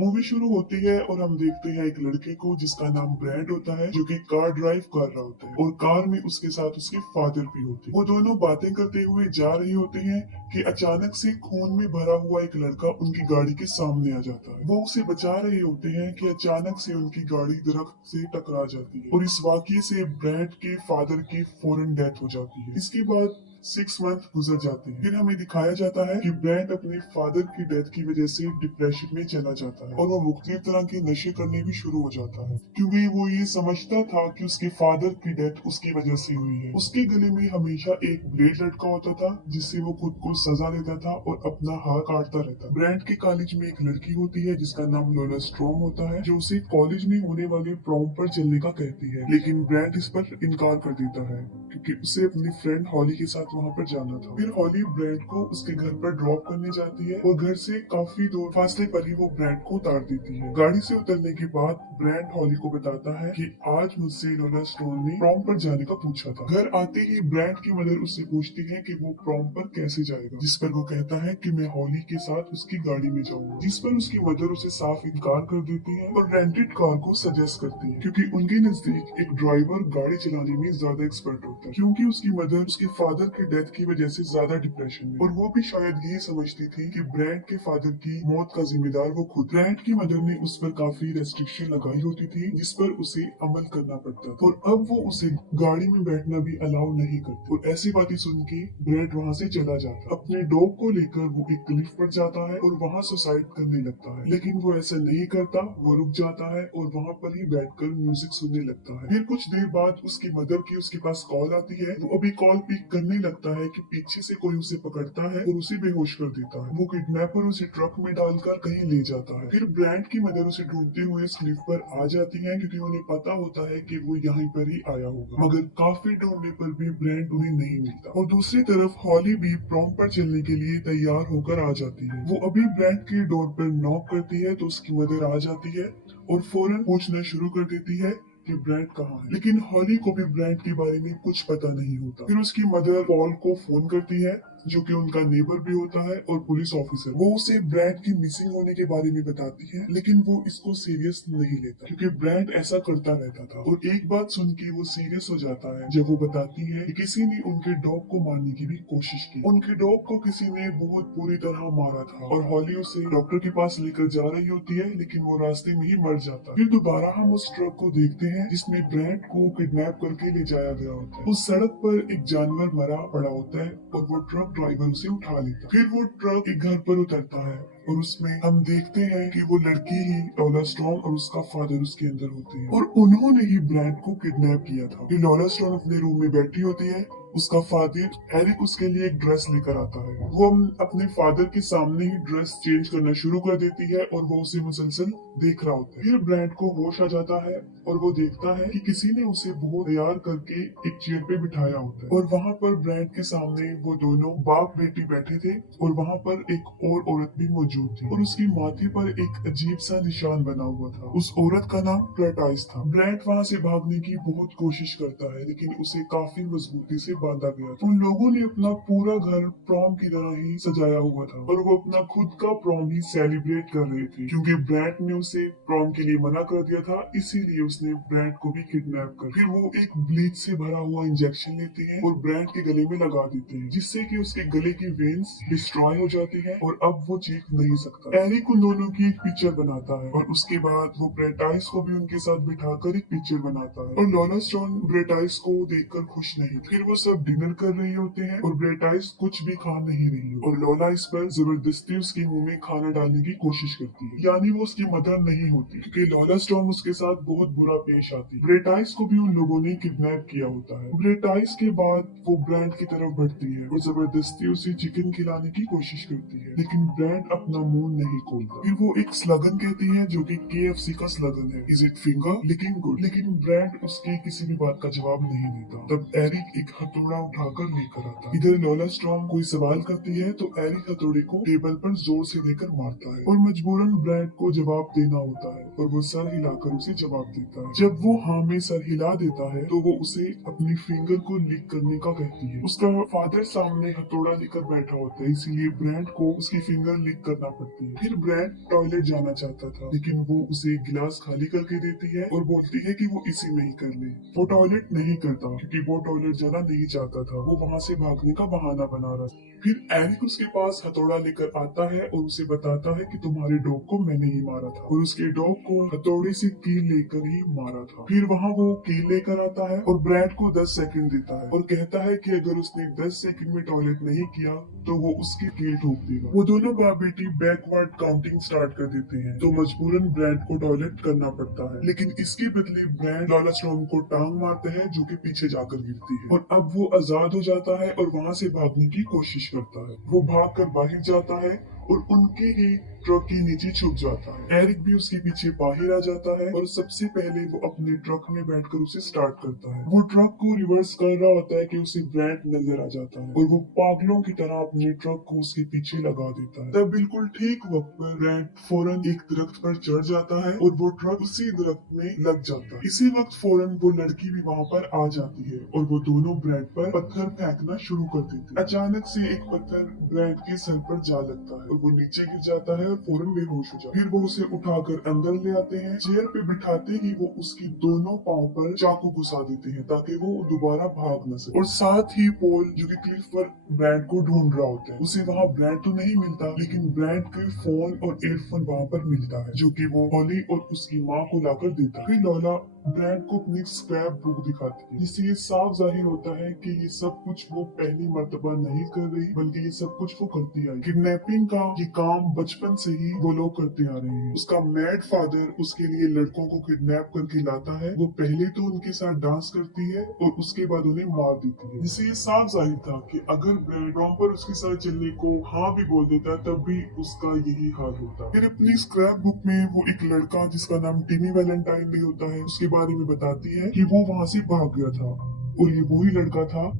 Movie शुरू होती है और हम देखते हैं एक लड़के को जिसका नाम ब्रैंड होता है, जो कि कार ड्राइव कर रहा होता है और कार में उसके साथ उसके फादर भी होते हैं। वो दोनों बातें करते हुए जा रहे होते हैं कि अचानक से खून में भरा हुआ एक लड़का उनकी गाड़ी के सामने आ जाता है। वो उसे बचा रहे होते हैं कि अचानक से उनकी गाड़ी दरख्त से टकरा जाती है और इस वाकये से ब्रैंड के फादर की फौरन डेथ हो जाती है। इसके बाद 6 मंथ गुजर जाते हैं। फिर हमें दिखाया जाता है कि ब्रैंड अपने फादर की डेथ की वजह से डिप्रेशन में चला जाता है और वो मुख्तलिफ तरह के नशे करने भी शुरू हो जाता है, क्योंकि वो ये समझता था कि उसके फादर की डेथ उसकी वजह से हुई है। उसके गले में हमेशा एक ब्लेड लटका होता था जिससे वो खुद को सजा देता था और अपना हाथ काटता रहता। ब्रैंड के कॉलेज में एक लड़की होती है जिसका नाम लोला स्ट्रॉम होता है, जो उसे कॉलेज में होने वाले प्रॉम पर चलने का कहती है, लेकिन ब्रैंड इस पर इनकार कर देता है क्योंकि उसे अपनी फ्रेंड हॉली के साथ वहाँ पर जाना था। फिर हॉली ब्रैंड को उसके घर पर ड्रॉप करने जाती है और घर से काफी दूर फासले पर ही वो ब्रैंड को उतार देती है। गाड़ी से उतरने के बाद ब्रैंड हॉली को बताता है कि आज मुझसे लोला स्टोन ने प्रॉम पर जाने का पूछा था। घर आते ही ब्रैंड की मदर उससे पूछती है कि वो प्रॉम पर कैसे जाएगा, जिस पर वो कहता है कि मैं हॉली के साथ उसकी गाड़ी में जाऊंगा, जिस पर उसकी मदर उसे साफ इनकार कर देती है और रेंटेड कार को सजेस्ट करती है, क्योंकि उनके नजदीक एक ड्राइवर गाड़ी चलाने में ज्यादा एक्सपर्ट होता है, क्योंकि उसकी मदर उसके फादर की डेथ की वजह से ज्यादा डिप्रेशन में, और वो भी शायद यही समझती थी कि ब्रैंड के फादर की मौत का जिम्मेदार वो खुद। ब्रैंड की मदर ने उस पर काफी रेस्ट्रिक्शन लगाई होती थी जिस पर उसे अमल करना पड़ता था, और अब वो उसे गाड़ी में बैठना भी अलाउ नहीं करती। और ऐसी बातें सुन के ब्रैंड वहाँ से चला जाता। अपने डॉग को लेकर वो एक क्लिफ पर जाता है और वहाँ सुसाइड करने लगता है, लेकिन वो ऐसा नहीं करता। वो रुक जाता है और वहाँ पर ही बैठकर म्यूजिक सुनने लगता है। फिर कुछ देर बाद उसकी मदर की उसके पास कॉल आती है। वो अभी कॉल पिक करने लगता है कि पीछे से कोई उसे पकड़ता है और उसे बेहोश कर देता है। वो किडनैपर उसे ट्रक में डालकर कहीं ले जाता है। फिर ब्रैंड की मदर उसे ढूंढते हुए इस क्लिफ पर आ जाती है, क्योंकि उन्हें पता होता है कि वो यहाँ पर ही आया होगा, मगर काफी ढूंढने पर भी ब्रैंड उन्हें नहीं मिलता। और दूसरी तरफ हॉली भी प्रॉम पर चलने के लिए तैयार होकर आ जाती है। वो अभी ब्रैंड के डोर पर नॉक करती है तो उसकी मदर आ जाती है और फौरन पूछना शुरू कर देती है कि ब्रैंड कहाँ है, लेकिन हॉली को भी ब्रैंड के बारे में कुछ पता नहीं होता। फिर उसकी मदर पॉल को फोन करती है, जो कि उनका नेबर भी होता है और पुलिस ऑफिसर। वो उसे ब्रैंड की मिसिंग होने के बारे में बताती है, लेकिन वो इसको सीरियस नहीं लेता, क्योंकि ब्रैंड ऐसा करता रहता था। और एक बात सुन के वो सीरियस हो जाता है जब वो बताती है कि किसी ने उनके डॉग को मारने की भी कोशिश की। उनके डॉग को किसी ने बहुत बुरी तरह मारा था और हॉली उसे डॉक्टर के पास लेकर जा रही होती है, लेकिन वो रास्ते में ही मर जाता है। फिर दोबारा हम उस ट्रक को देखते हैं जिसमें ब्रैंड को किडनैप करके ले जाया गया होता है। उस सड़क पर एक जानवर मरा पड़ा होता है और वो ट्रक ड्राइवर उसे उठा लेता। फिर वो ट्रक एक घर पर उतरता है और उसमें हम देखते हैं कि वो लड़की ही लॉला स्टोन और उसका फादर उसके अंदर होते हैं और उन्होंने ही ब्रैंड को किडनैप किया था। फिर लॉला स्टोन अपने रूम में बैठी होती है। उसका फादर एरिक उसके लिए एक ड्रेस लेकर आता है। वो अपने फादर के सामने ही ड्रेस चेंज करना शुरू कर देती है और वो उसे मुसलसल देख रहा होता है। फिर ब्रैंड को होश आ जाता है और वो देखता है कि किसी ने उसे बहुत तैयार करके एक चेयर पे बिठाया होता है और वहाँ पर ब्रैंड के सामने वो दोनों बाप बेटी बैठे थे और वहाँ पर एक और औरत भी मौजूद थी और उसकी माथे पर एक अजीब सा निशान बना हुआ था। उस औरत का नाम क्लेटाइस था। ब्रैंड वहाँ से भागने की बहुत कोशिश करता है, लेकिन उसे काफी मजबूती से बांधा गया था। उन लोगों ने अपना पूरा घर प्रॉम की तरह ही सजाया हुआ था और वो अपना खुद का प्रॉम ही सेलिब्रेट कर रहे थे, क्योंकि ब्रैंड ने उसे प्रॉम के लिए मना कर दिया था, इसीलिए उसने ब्रैंड को भी किडनैप कर। फिर वो एक ब्लीच से भरा हुआ इंजेक्शन लेते हैं और ब्रैंड के गले में लगा देते हैं, जिससे कि उसके गले की वेन्स डिस्ट्रॉय हो जाती है और अब वो चीख नहीं सकता। एरिक उन दोनों की एक पिक्चर बनाता है और उसके बाद वो ब्रेटाइस को भी उनके साथ बिठाकर एक पिक्चर बनाता है और लॉला स्टोन ब्रेटाइस को देखकर खुश नहीं। फिर वो सब डिनर कर रहे होते हैं और ब्रेटाइस कुछ भी खा नहीं रही हो और लॉला इस पर जबरदस्ती उसके मुंह में खाना डालने की कोशिश करती है, यानी वो उसकी मदर नहीं होती, क्योंकि लॉला स्टॉर्म उसके साथ बहुत बुरा पेश आती है। ब्रेटाइस को भी उन लोगों ने किडनैप किया होता है। ब्रेटाइस के बाद वो ब्रैंड की तरफ बढ़ती है और जबरदस्ती उसे चिकन खिलाने की कोशिश करती है, लेकिन ब्रैंड अपना मुंह नहीं खोलता। फिर वो एक स्लोगन कहती है जो कि KFC का स्लोगन है, is it finger licking good, लेकिन ब्रैंड उसके किसी भी बात का जवाब नहीं देता। तब एरिक एक हथौड़ा उठाकर लेकर आता। इधर लॉला स्ट्रॉन्ग कोई सवाल करती है तो एरिक हथौड़े को टेबल पर जोर से देकर मारता है और मजबूरन ब्रैंड को जवाब देना होता है और वो सर हिलाकर उसे जवाब देता है। जब वो हाँ में सर हिला देता है तो वो उसे अपनी फिंगर को लिक करने का कहती है। उसका फादर सामने हथौड़ा लेकर बैठा होता है, इसीलिए ब्रांड को उसकी फिंगर लिक करना पड़ती है। फिर ब्रांड टॉयलेट जाना चाहता था, लेकिन वो उसे गिलास खाली करके देती है और बोलती है कि वो इसी में ही कर ले। वो टॉयलेट नहीं करता क्योंकि वो टॉयलेट जाना नहीं चाहता था, वो वहाँ से भागने का बहाना बना रहा था। फिर एरिक उसके पास हथौड़ा लेकर आता है और उसे बताता है कि तुम्हारे डॉग को मैंने ही मारा था, और उसके डॉग को हथौड़े से कील लेकर ही मारा था। फिर वहाँ वो कील लेकर आता है और ब्रैड को 10 सेकंड देता है और कहता है कि अगर उसने 10 सेकंड में टॉयलेट नहीं किया तो वो उसकी कील ठोक देगा। वो दोनों बाप बेटी बैकवर्ड काउंटिंग स्टार्ट कर देते हैं, तो मजबूरन ब्रैड को टॉयलेट करना पड़ता है। लेकिन इसके बदले ब्रैड लॉला स्टॉर्म को टांग मारता है, जो कि पीछे जाकर गिरती है, और अब वो आजाद हो जाता है और वहाँ से भागने की कोशिश करता है। वो भागकर बाहर जाता है और उनके ही ट्रक के नीचे छुप जाता है। एरिक भी उसके पीछे बाहर आ जाता है और सबसे पहले वो अपने ट्रक में बैठकर उसे स्टार्ट करता है। वो ट्रक को रिवर्स कर रहा होता है कि उसे ब्रैंड नजर आ जाता है और वो पागलों की तरह अपने ट्रक को उसके पीछे लगा देता है। तब बिल्कुल ठीक वक्त पर ब्रैंड फौरन एक दरख्त पर चढ़ जाता है और वो ट्रक उसी दरख्त में लग जाता है। इसी वक्त फौरन वो लड़की भी वहाँ पर आ जाती है और वो दोनों ब्रैंड पर पत्थर फेंकना शुरू कर देते हैं। अचानक से एक पत्थर ब्रैंड के सर पर जा लगता है और वो नीचे गिर जाता है और फौरन बेहोश हो जाता है। फिर वो उसे उठाकर अंदर ले आते हैं। चेयर पे बिठाते ही वो उसकी दोनों पाँव पर चाकू घुसा देते हैं ताकि वो दोबारा भाग न सके। और साथ ही पोल जो कि क्लिफ पर ब्रैंड को ढूंढ रहा होता है, उसे वहाँ ब्रैंड तो नहीं मिलता, लेकिन ब्रैंड के फोन और एयरफोन वहाँ पर मिलता है, जो कि वो हॉली और उसकी माँ को लाकर देता है। फिर लॉला ब्रैंड को अपनी स्क्रैप बुक दिखाती है, जिससे ये साफ जाहिर होता है कि ये सब कुछ वो पहली मर्तबा नहीं कर रही, बल्कि ये सब कुछ वो करती आई। किडनैपिंग का ये काम बचपन से ही वो लोग करते आ रहे हैं। उसका मैड फादर उसके लिए लड़कों को किडनैप करके लाता है। वो पहले तो उनके साथ डांस करती है और उसके बाद उन्हें मार देती है, जिससे ये साफ जाहिर था कि अगर ब्रैंड प्रॉपर उसके साथ चलने को हाँ भी बोल देता है तब भी उसका यही हाल होता। फिर अपनी स्क्रैप बुक में वो एक लड़का जिसका नाम टिमी वैलेंटाइन भी होता है उसके बारे में बताती है कि वो वहाँ से भाग गया था, और ये वही लड़का था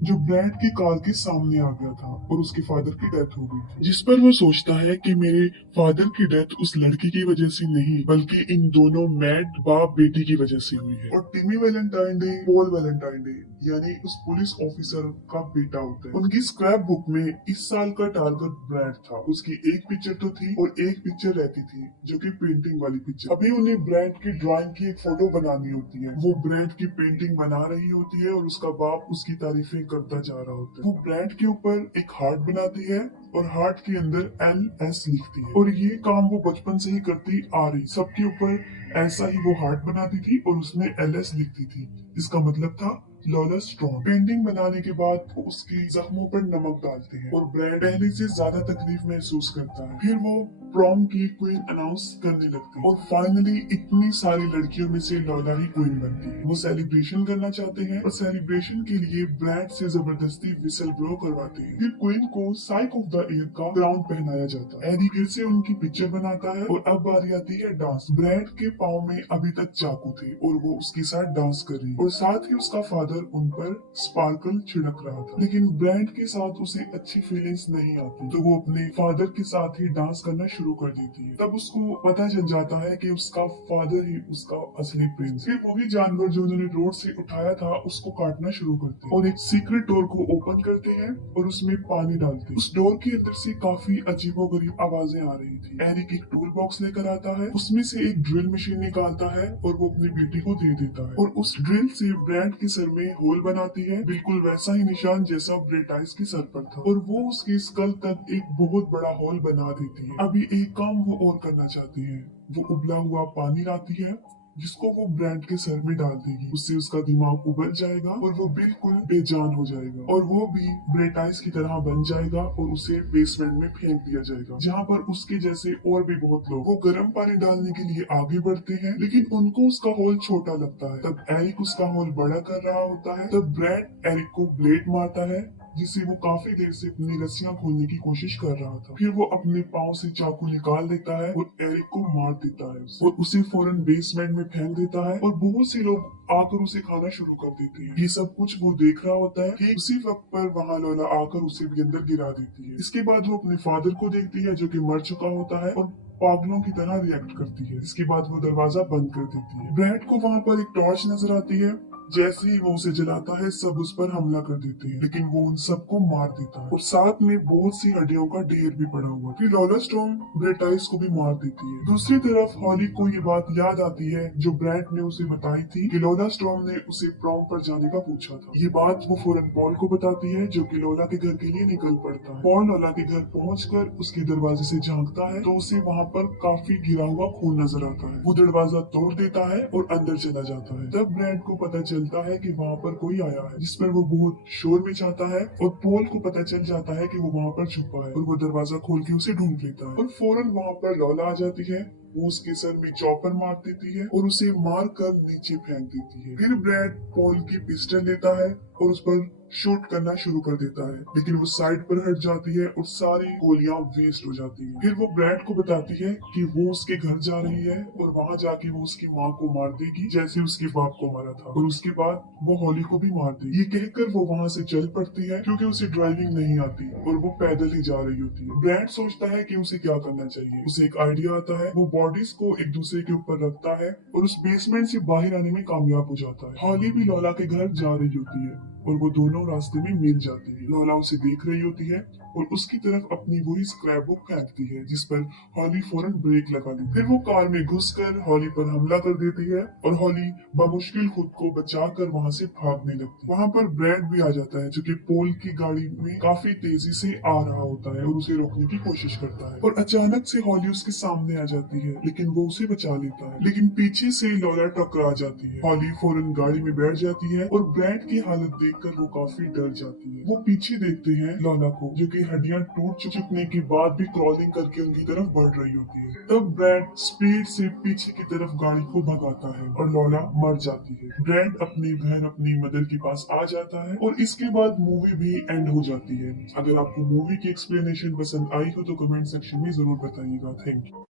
जो ब्रैंड की कार के सामने आ गया था और उसके फादर की डेथ हो गई थी। जिस पर वो सोचता है कि मेरे फादर की डेथ उस लड़की की वजह से नहीं, बल्कि इन दोनों मैड बाप बेटी की वजह से हुई है। और टिमी Valentine day Paul Valentine day यानी उस पुलिस ऑफिसर का बेटा होता है। उनकी स्क्रैप बुक में इस साल का टारगेट ब्रैंड था। उसकी एक पिक्चर तो थी और एक पिक्चर रहती थी जो कि पेंटिंग वाली पिक्चर। अभी उन्हें ब्रैंड की ड्राइंग की एक फोटो बनानी होती है। वो ब्रैंड की पेंटिंग बना रही होती है और उसका बाप उसकी तारीफें करता जा रहा होता है। वो ब्रैंड के ऊपर एक हार्ट बनाती है और हार्ट के अंदर LS लिखती है, और ये काम वो बचपन से ही करती आ रही। सबके ऊपर ऐसा ही वो हार्ट बनाती थी और उसमें LS लिखती थी। इसका मतलब था लॉला स्टोन। पेंटिंग बनाने के बाद वो उसकी जख्मों पर नमक डालते हैं और ब्रैंड पहले से ज्यादा तकलीफ महसूस करता है। फिर वो प्रॉम की क्वीन अनाउंस करने लगती है और फाइनली इतनी सारी लड़कियों में से लॉला ही क्वीन बनती है। वो सेलिब्रेशन करना चाहते हैं और सेलिब्रेशन के लिए ब्रैंड से जबरदस्ती विसल ब्लो करवाते हैं। फिर क्वीन को साइक ऑफ द ईयर का क्राउन पहनाया जाता है। एडी फिर से उनकी पिक्चर बनाता है और अब बारी आती है डांस। ब्रैंड के पाँव में अभी तक चाकू थे और वो उसके साथ डांस कर रही है, और साथ ही उसका फादर उन पर स्पार्कल छिड़क रहा था। लेकिन ब्रैंड के साथ उसे अच्छी फीलिंग्स नहीं आती, तो वो अपने फादर के साथ ही डांस करना शुरू कर देती है। तब उसको पता चल जाता है कि उसका फादर ही उसका असली प्रिंस। फिर वही जानवर जो उन्होंने रोड से उठाया था उसको काटना शुरू करते हैं और एक सीक्रेट डोर को ओपन करते हैं और उसमें पानी डालते हैं। उस डोर के अंदर से काफी अजीबोगरीब आवाजें आ रही थी। एरिक एक टूल बॉक्स लेकर आता है, उसमें से एक ड्रिल मशीन निकालता है और वो अपनी बेटी को दे देता है, और उस ड्रिल से ब्रैंड के सर में होल बनाती है, बिल्कुल वैसा ही निशान जैसा ब्रेटाइस के सर पर था, और वो उसके स्कल तक एक बहुत बड़ा होल बना देती है। अभी एक काम वो और करना चाहती है। वो उबला हुआ पानी लाती है जिसको वो ब्रैंड के सर में डाल देगी। उससे उसका दिमाग उबल जाएगा और वो बिल्कुल बेजान हो जाएगा, और वो भी ब्रेटाइस की तरह बन जाएगा और उसे बेसमेंट में फेंक दिया जाएगा, जहाँ पर उसके जैसे और भी बहुत लोग। वो गर्म पानी डालने के लिए आगे बढ़ते हैं, लेकिन उनको उसका होल छोटा लगता है। तब एरिक उसका होल बड़ा कर रहा होता है। तब ब्रैंड एरिक को ब्लेड मारता है, जिससे वो काफी देर से अपनी रस्सियां खोलने की कोशिश कर रहा था। फिर वो अपने पाँव से चाकू निकाल देता है और एरिक को मार देता है और उसे फौरन बेसमेंट में फेंक देता है, और बहुत से लोग आकर उसे खाना शुरू कर देते हैं। ये सब कुछ वो देख रहा होता है कि उसी वक्त पर वहाँ लॉला आकर उसे भी अंदर गिरा देती है। इसके बाद वो अपने फादर को देखती है जो कि मर चुका होता है, और पागलों की तरह रिएक्ट करती है। इसके बाद वो दरवाजा बंद कर देती है। ब्रैड को वहाँ पर एक टॉर्च नजर आती है। जैसे ही वो उसे जलाता है सब उस पर हमला कर देते हैं, लेकिन वो उन सबको मार देता है और साथ में बहुत सी हड्डियों का ढेर भी पड़ा हुआ है। फिर लॉला स्टॉर्म ब्रेटाइस को भी मार देती है। दूसरी तरफ हॉली को ये बात याद आती है जो ब्रैड ने उसे बताई थी कि लॉला स्टॉर्म ने उसे प्रॉम पर जाने का पूछा था। ये बात वो फौरन पॉल को बताती है जो कि लॉला के घर के लिए निकल पड़ता है। पॉल लॉला के घर पहुंचकर उसके दरवाजे से झांकता है तो उसे वहाँ पर काफी गिरा हुआ खून नजर आता है। वो दरवाजा तोड़ देता है और अंदर चला जाता है। तब ब्रैड को पता चलता है कि वहाँ पर कोई आया है, जिस पर वो बहुत शोर मचाता है और पॉल को पता चल जाता है कि वो वहाँ पर छुपा है और वो दरवाजा खोल के उसे ढूंढ लेता है और फौरन वहाँ पर लॉला आ जाती है। वो उसके सर में चॉपर मार देती है और उसे मार कर नीचे फेंक देती है। फिर ब्रैड पॉल की पिस्टल लेता है और उस पर शूट करना शुरू कर देता है, लेकिन वो साइड पर हट जाती है और सारी गोलियां वेस्ट हो जाती है। फिर वो ब्रैड को बताती है कि वो उसके घर जा रही है और वहाँ जाके वो उसकी माँ को मार देगी जैसे उसके बाप को मारा था और उसके बाद वो हॉली को भी मार देगी। ये कहकर वो वहाँ से चल पड़ती है क्योंकि उसे ड्राइविंग नहीं आती और वो पैदल ही जा रही होती है। ब्रैड सोचता है कि उसे क्या करना चाहिए। उसे एक आइडिया आता है। वो बॉडीज को एक दूसरे के ऊपर रखता है और उस बेसमेंट से बाहर आने में कामयाब हो जाता है। हॉली भी लॉला के घर जा रही होती है और वो दोनों रास्ते में मिल जाती है। लॉला उसे देख रही होती है और उसकी तरफ अपनी वही स्क्रैप बुक फेंकती है जिस पर हॉली फौरन ब्रेक लगा देती है। फिर वो कार में घुसकर हॉली पर हमला कर देती है और हॉली बमुश्किल खुद को बचाकर वहाँ से भागने लगती है। वहाँ पर ब्रैड भी आ जाता है जो कि पोल की गाड़ी में काफी तेजी से आ रहा होता है और उसे रोकने की कोशिश करता है और अचानक से हॉली उसके सामने आ जाती है, लेकिन वो उसे बचा लेता है। लेकिन पीछे से लॉला टकरा जाती है। हॉली फौरन गाड़ी में बैठ जाती है और ब्रैड की हालत देखकर वो काफी डर जाती है। वो पीछे देखते हैं लॉला को जो कि हड्डियां टूट चुकने के बाद भी क्रॉलिंग करके उनकी तरफ बढ़ रही होती है। तब ब्रैड स्पीड से पीछे की तरफ गाड़ी को भगाता है और लॉला मर जाती है। ब्रैड अपनी बहन अपनी मदर के पास आ जाता है और इसके बाद मूवी भी एंड हो जाती है। अगर आपको मूवी की एक्सप्लेनेशन पसंद आई हो तो कमेंट सेक्शन में जरूर बताइएगा। Thank you.